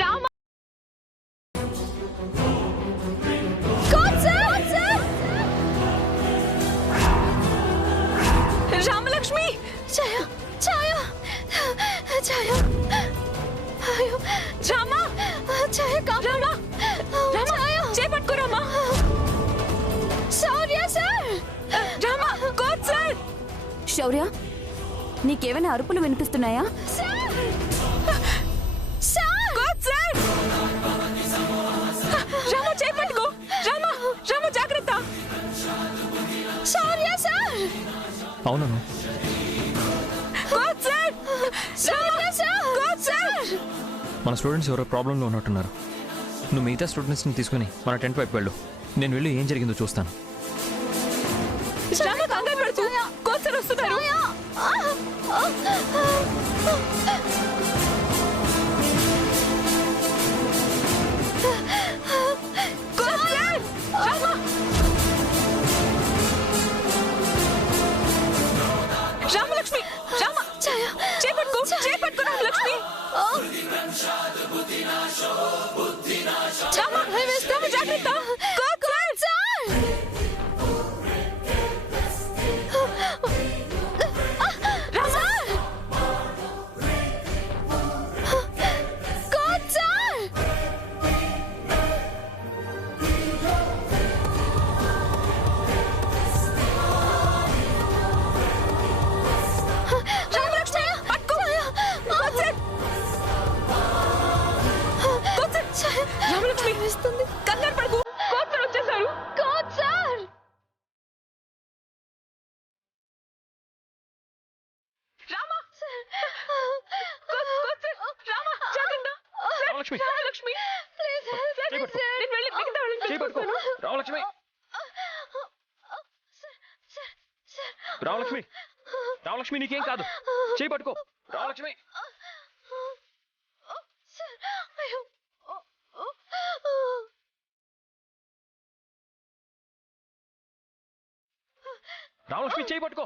రామ రామలక్ష్మి ఛాయ ఛాయ ఛాయ అయ్యో రామా ఛాయ రామా రామా చేపట్టుకో Rama Shaurya sir Rama coach sir Shaurya నీకేమైనా అరుపులు వినిపిస్తున్నాయా? Sir sir coach sir Rama చేపట్టుకో రామా రామా జాగ్రత్త శౌర్య సార్ అవునను coach sir Shaurya sir coach sir మన స్టూడెంట్స్ ఎవరో ప్రాబ్లంలో ఉన్నట్టున్నారు. నువ్వు మిగతా స్టూడెంట్స్ని తీసుకుని మన టెంట్ వైపు వెళ్ళు. నేను వెళ్ళి ఏం జరిగిందో చూస్తాను. రామా కంగారు పడుతూ కోచ్ సార్ వస్తున్నారు. కోచ్ సార్ రామా రామలక్ష్మి రామ చేపట్టుకో చేపట్టుకో రామలక్ష్మి రామ వేస్తాము జాగ్రత్త coach sir Rama coach sir Ramalakshmi పట్టుకో కోచ్ సార్ రామలక్ష్మి వేస్తుంది కంగారు పడుకు కోచ్ సార్ వచ్చేసారు coach sir Rama coach Rama జాగ్రత్త రామలక్ష్మి రామలక్ష్మి ప్లీజ్ నేను వెళ్ళి మిగతా వాళ్ళని చేపట్టుకో రామలక్ష్మి రామలక్ష్మి రామలక్ష్మి నీకేం కాదు. చేపట్టుకో రామలక్ష్మి. రామలక్ష్మి చేపట్టుకో.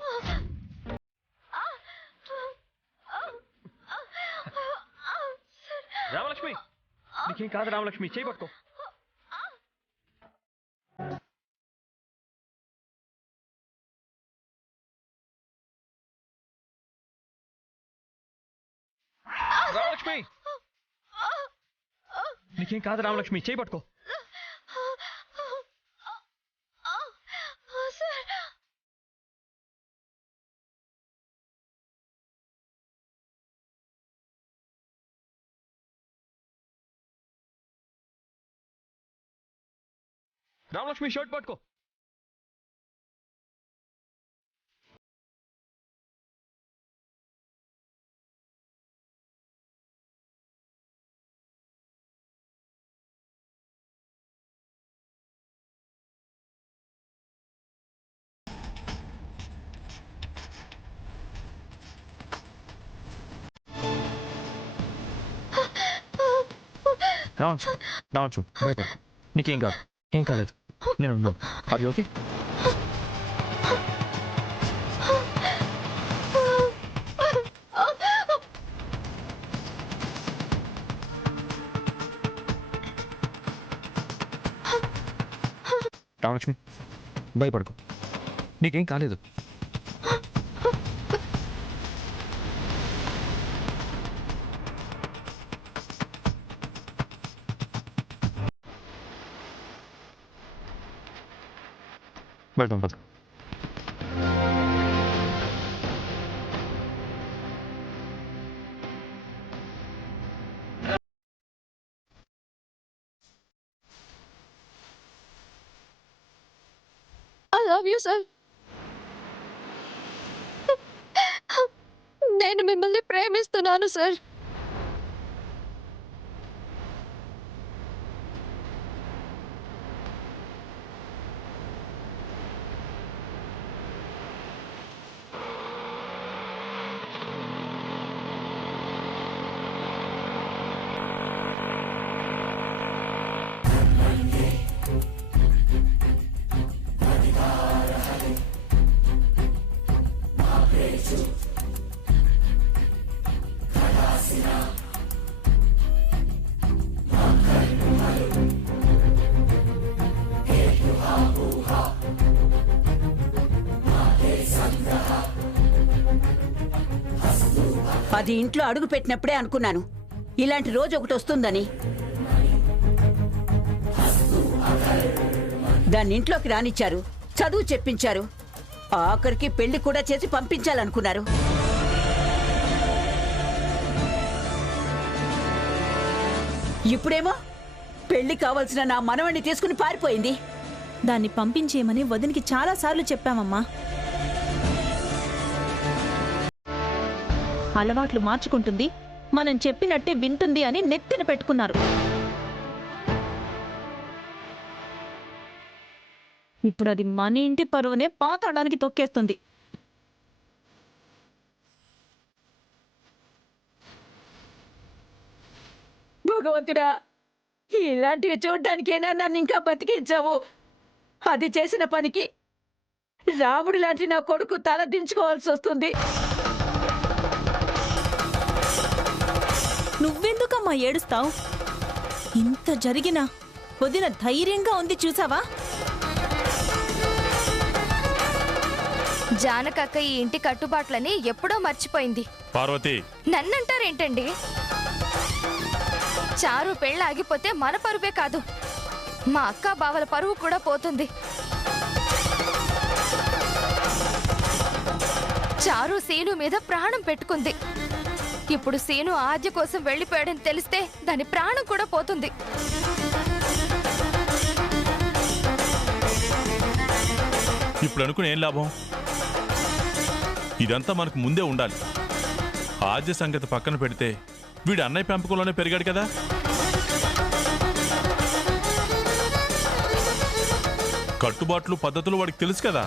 రామలక్ష్మి నీకేం కాదు. రామలక్ష్మి చేపట్టుకో. రామలక్ష్మి నీకేం కాదు. రామలక్ష్మి చేపట్టుకో. రామలక్ష్మి షర్ట్ పట్టుకో. రావచ్చు రావచ్చు భయపడు. నీకేం కాదు. ఏం కాలేదు. నేను అది ఓకే. రామలక్ష్మి భయపడుకో. నీకేం కాలేదు. వెళ్దాం పద. I love you, sir. నేను మిమ్మల్ని ప్రేమిస్తున్నాను సార్. అది ఇంట్లో అడుగు పెట్టినప్పుడే అనుకున్నాను ఇలాంటి రోజు ఒకటి వస్తుందని. దాన్ని ఇంట్లోకి రానిచ్చారు, చదువు చెప్పించారు, ఆఖరికి పెళ్లి కూడా చేసి పంపించాలనుకున్నారు. ఇప్పుడేమో పెళ్లి కావాల్సిన నా మనవణ్ణి తీసుకుని పారిపోయింది. దాన్ని పంపించేయమని వదినికి చాలాసార్లు చెప్పామమ్మా. అలవాట్లు మార్చుకుంటుంది, మనం చెప్పినట్టే వింటుంది అని నెత్తిన పెట్టుకున్నారు. ఇప్పుడు అది మన ఇంటి పరువునే పాతాడానికి తొక్కేస్తుంది. భగవంతుడా, ఇలాంటివి చూడ్డానికేనా నన్ను ఇంకా బతికించావు? అది చేసిన పనికి రాముడు లాంటి నా కొడుకు తల దించుకోవాల్సి వస్తుంది. నువ్వెందుకమ్మా ఏడుస్తావు? ఇంత జరిగినా వదిన ధైర్యంగా ఉంది చూసావా? జానకక్క ఈ ఇంటి కట్టుబాట్లని ఎప్పుడో మర్చిపోయింది. పార్వతి, నన్నంటారేంటండి? చారు పెళ్ళి ఆగిపోతే మన పరువే కాదు, మా అక్క బావల పరువు కూడా పోతుంది. చారు సీను మీద ప్రాణం పెట్టుకుంది. ఇప్పుడు సీను ఆద్య కోసం వెళ్ళిపోయాడని తెలిస్తే దాని ప్రాణం కూడా పోతుంది. ఇప్పుడు అనుకుని ఏం లాభం? ఇదంతా మనకు ముందే ఉండాలి. ఆద్య సంగతి పక్కన పెడితే వీడు అన్నయ్య పెంపకంలోనే పెరిగాడు కదా. కట్టుబాట్లు పద్ధతులు వాడికి తెలుసు కదా.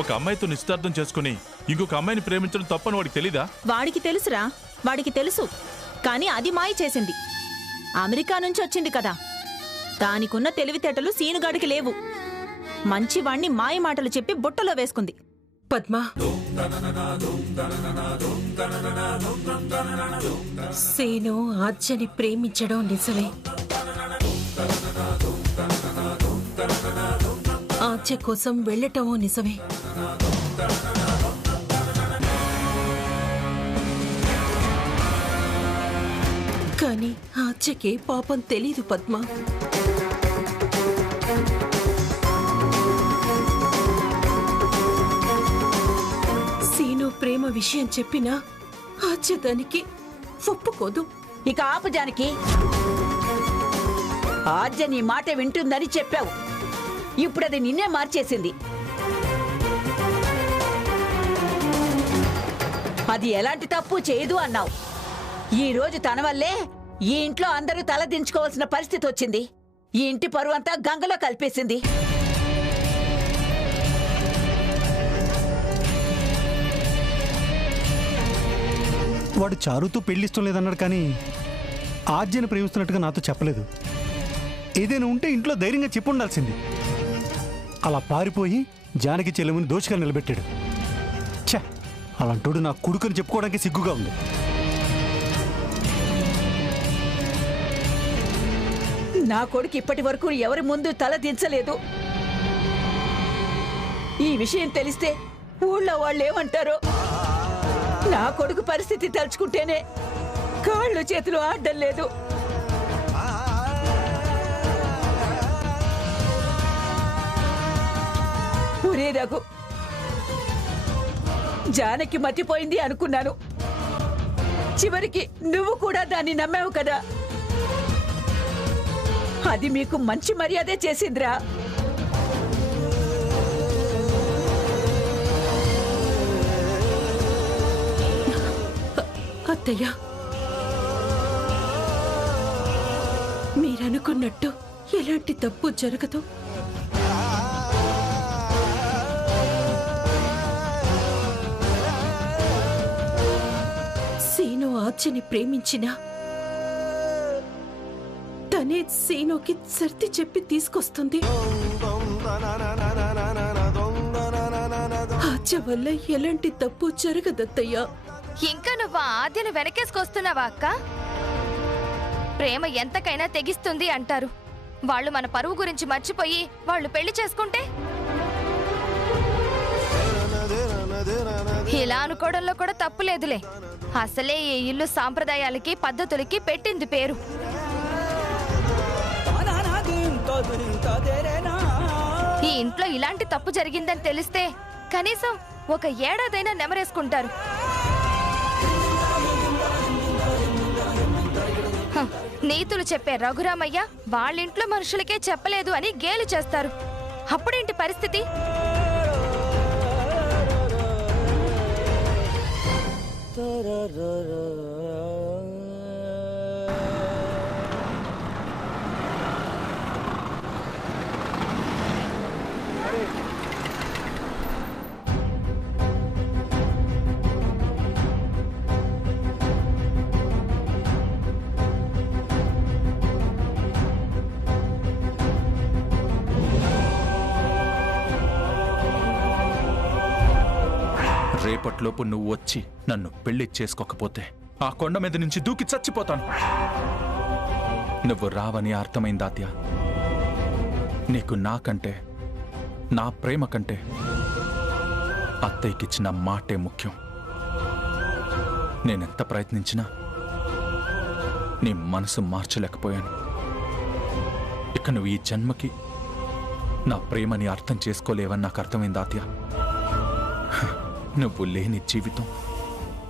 ఒక అమ్మాయితో నిశ్చితార్థం చేసుకుని ఇంకొక అమ్మాయిని ప్రేమించడం తప్పని వాడికి తెలీదా? వాడికి తెలుసురా, వాడికి తెలుసు. కానీ అది మాయ చేసింది. అమెరికా నుంచి వచ్చింది కదా, దానికున్న తెలివితేటలు సీనుగాడికి లేవు. మంచివాణ్ణి మాయ మాటలు చెప్పి బుట్టలో వేసుకుంది. పద్మ, సేను ఆద్యని ప్రేమించడం నిజమే. ఆద్య కోసం వెళ్ళటమో నిజమే. కానీ ఆద్యకే పాపం తెలీదు పద్మ. సీను ప్రేమ విషయం చెప్పినా ఆద్య దానికి ఒప్పుకోదు. ఇక ఆపు జానకి. ఆద్య నీ మాట వింటుందని చెప్పావు, ఇప్పుడు అది నిన్నే మార్చేసింది. అది ఎలాంటి తప్పు చేయదు అన్నావు. ఈ రోజు తన వల్లే ఈ ఇంట్లో అందరూ తల దించుకోవాల్సిన పరిస్థితి వచ్చింది. ఈ ఇంటి పరువంతా గంగలో కలిపేసింది. వాడు చారుతో పెళ్లిష్టం లేదన్నాడు, కానీ ఆద్యను ప్రేమిస్తున్నట్టుగా నాతో చెప్పలేదు. ఏదైనా ఉంటే ఇంట్లో ధైర్యంగా చెప్పు ఉండాల్సింది. అలా పారిపోయి జానకి చెల్లెమని దోషిగా నిలబెట్టాడు. ఛ, అలాంటోడు నా కొడుకుని చెప్పుకోవడానికి సిగ్గుగా ఉంది. నా కొడుకు ఇప్పటి వరకు ఎవరి ముందు తల దించలేదు. ఈ విషయం తెలిస్తే ఊళ్ళో వాళ్ళు ఏమంటారో. నా కొడుకు పరిస్థితి తలుచుకుంటేనే కాళ్ళు చేతులు ఆడడం లేదు. ఒరే రఘు, జానకి మర్చిపోయింది అనుకున్నాను. చివరికి నువ్వు కూడా దాన్ని నమ్మావు కదా. అది మీకు మంచి మర్యాదే చేసిందిరా. అత్తయ్య, మీరనుకున్నట్టు ఎలాంటి తప్పు జరగదు. సీను ఆద్యని ప్రేమించినా తనే సీనుకి సర్ది చెప్పి తీసుకొస్తుంది. ఆద్య వల్ల ఎలాంటి తప్పు జరగదత్తయ్యా. ఇంకా నువ్వు ఆ ఆద్యను వెనకేసుకొస్తున్నావా అక్క? ప్రేమ ఎంతకైనా తెగిస్తుంది అంటారు. వాళ్ళు మన పరువు గురించి మర్చిపోయి వాళ్ళు పెళ్లి చేసుకుంటే ఇలా అనుకోవడంలో కూడా తప్పు లేదులే. అసలే ఈ ఇల్లు సాంప్రదాయాలకి పద్ధతులకి పెట్టింది పేరు. ఈ ఇంట్లో ఇలాంటి తప్పు జరిగిందని తెలిస్తే కనీసం ఒక ఏడాదైనా నెమరేసుకుంటారు. నీతులు చెప్పే రఘురామయ్య వాళ్ళింట్లో మనుషులకే చెప్పలేదు అని గేలి చేస్తారు. అప్పుడేంటి పరిస్థితి? రేపట్లోపు నువ్వు వచ్చి నన్ను పెళ్లి చేసుకోకపోతే ఆ కొండ మీద నుంచి దూకి చచ్చిపోతాను. నువ్వు రావని అర్థమైంది ఆద్య. నీకు నాకంటే, నా ప్రేమ కంటే అత్తయ్యకిచ్చిన మాటే ముఖ్యం. నేనెంత ప్రయత్నించినా నీ మనసు మార్చలేకపోయాను. ఇక నువ్వు ఈ జన్మకి నా ప్రేమని అర్థం చేసుకోలేవని నాకు అర్థమైంది ఆద్య. నువ్వు లేని జీవితం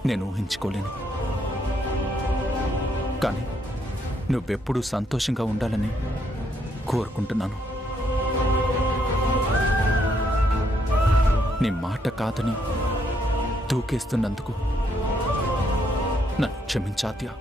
నేను ఊహించుకోలేను. కానీ నువ్వెప్పుడూ సంతోషంగా ఉండాలని కోరుకుంటున్నాను. నీ మాట కాదని దూకేస్తున్నందుకు నన్ను క్షమించాద్యా.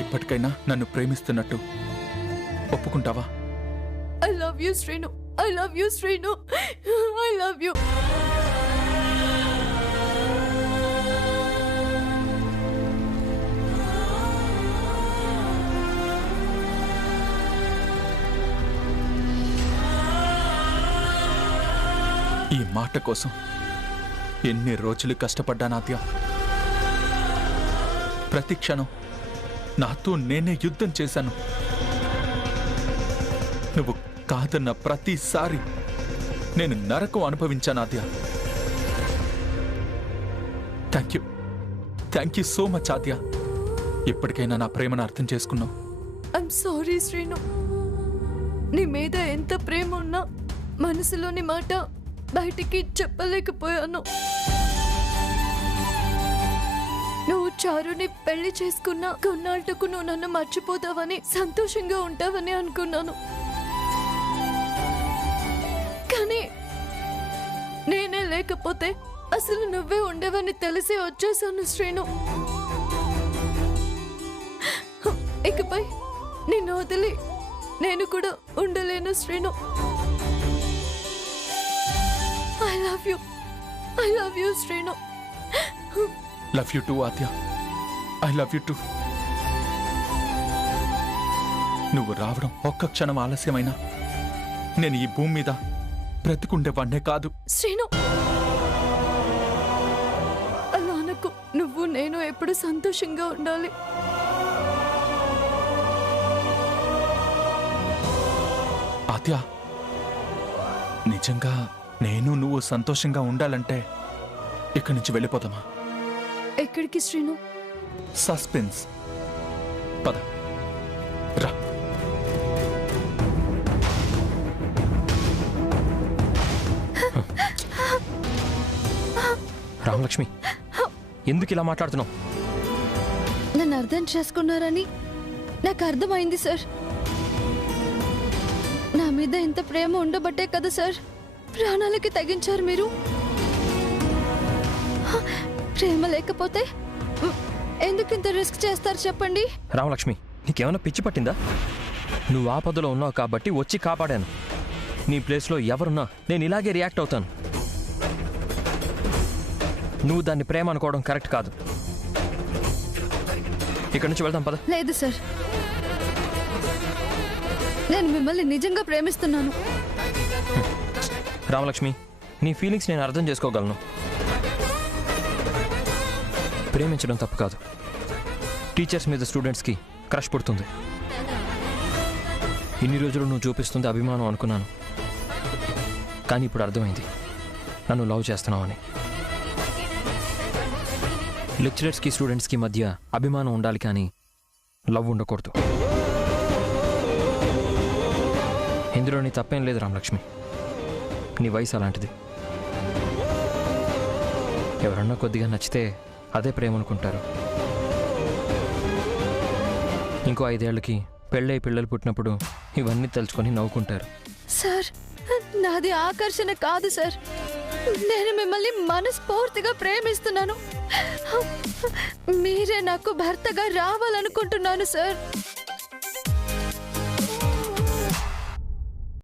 ఇప్పటికైనా నన్ను ప్రేమిస్తున్నట్టు ఒప్పుకుంటావా? I love you Srinu, I love you Srinu, I love you. ఈ మాట కోసం ఎన్ని రోజులు కష్టపడ్డా నాద్య. ప్రతి క్షణం నాతో నేనే యుద్ధం చేశాను. నువ్వు కాదన్న ప్రతిసారి నేను నరకం అనుభవించాను ఆద్య. థ్యాంక్ యూ సో మచ్ ఆద్య. ఇప్పటికైనా నా ప్రేమను అర్థం చేసుకున్నావు. I'm sorry Srinu. నీ మీద ఎంత ప్రేమ ఉన్నా మనసులోని మాట బయటికి చెప్పలేకపోయాను. నువ్వు చారుని పెళ్లి చేసుకున్నా కొన్నాళ్లకు నువ్వు నన్ను మర్చిపోతావని, సంతోషంగా ఉంటావని అనుకున్నాను. కానీ నేనే లేకపోతే అసలు నువ్వే ఉండేవని తెలిసి వచ్చేసాను శ్రీను. ఇకపై నిన్ను వదిలి నేను కూడా ఉండలేను Srinu. I love you Srinu. Love you two Aadya. I love you two. నువ్వు రావడం ఒక్క క్షణం ఆలస్యమైనా నేను ఈ భూమి మీద బ్రతికుండేవాణ్ణే కాదు. శ్రీను, అలా అనకు. నువ్వు నేను ఎప్పుడు సంతోషంగా ఉండాలి. ఆద్య, నిజంగా నేను నువ్వు సంతోషంగా ఉండాలంటే ఇక్కడి నుంచి వెళ్ళిపోతామా? ఎక్కడికి శ్రీను? సస్పెన్స్. పద రా. రామలక్ష్మి, ఎందుకు ఇలా మాట్లాడుతున్నావు? నన్ను అర్థం చేసుకున్నారని నాకు అర్థమైంది సార్. నా మీద ఇంత ప్రేమ ఉండబట్టే కదా సార్ ప్రాణాలకి తగ్గించారు మీరు. ప్రేమ లేకపోతే ఎందుకు ఇంత రిస్క్ చేస్తారు చెప్పండి? రామలక్ష్మి, నీకేమైనా పిచ్చి పట్టిందా? నువ్వు ఆపదలో ఉన్నావు కాబట్టి వచ్చి కాపాడాను. నీ ప్లేస్లో ఎవరున్నా నేను ఇలాగే రియాక్ట్ అవుతాను. నువ్వు దాన్ని ప్రేమ అనుకోవడం కరెక్ట్ కాదు. ఇక్కడి నుంచి వెళ్దాం పద. లేదు సార్, నేను మిమ్మల్ని నిజంగా ప్రేమిస్తున్నాను. రామలక్ష్మి, నీ ఫీలింగ్స్ నేను అర్థం చేసుకోగలను. ప్రేమించడం తప్పు కాదు. టీచర్స్ మీద స్టూడెంట్స్కి క్రష్ పుడుతుంది. ఇన్ని రోజులు నువ్వు చూపిస్తుంది అభిమానం అనుకున్నాను, కానీ ఇప్పుడు అర్థమైంది నన్ను లవ్ చేస్తున్నావు అని. లెక్చరర్స్కి స్టూడెంట్స్కి మధ్య అభిమానం ఉండాలి, కానీ లవ్ ఉండకూడదు. ఇందులో నీ తప్పేం లేదు రామలక్ష్మి. నీ వయసు అలాంటిది. ఎవరన్నా కొద్దిగా నచ్చితే అదే ప్రేమ అనుకుంటారు. ఇంకో 5 ఏళ్ళకి పెళ్ళై పిల్లలు పుట్టినప్పుడు ఇవన్నీ తలుచుకొని నవ్వుకుంటారు. సార్, నాది ఆకర్షణ కాదు సార్. నేను మిమ్మల్ని మనస్ఫూర్తిగా ప్రేమిస్తున్నాను. మీరే నాకు భర్తగా రావాలనుకుంటున్నాను సార్.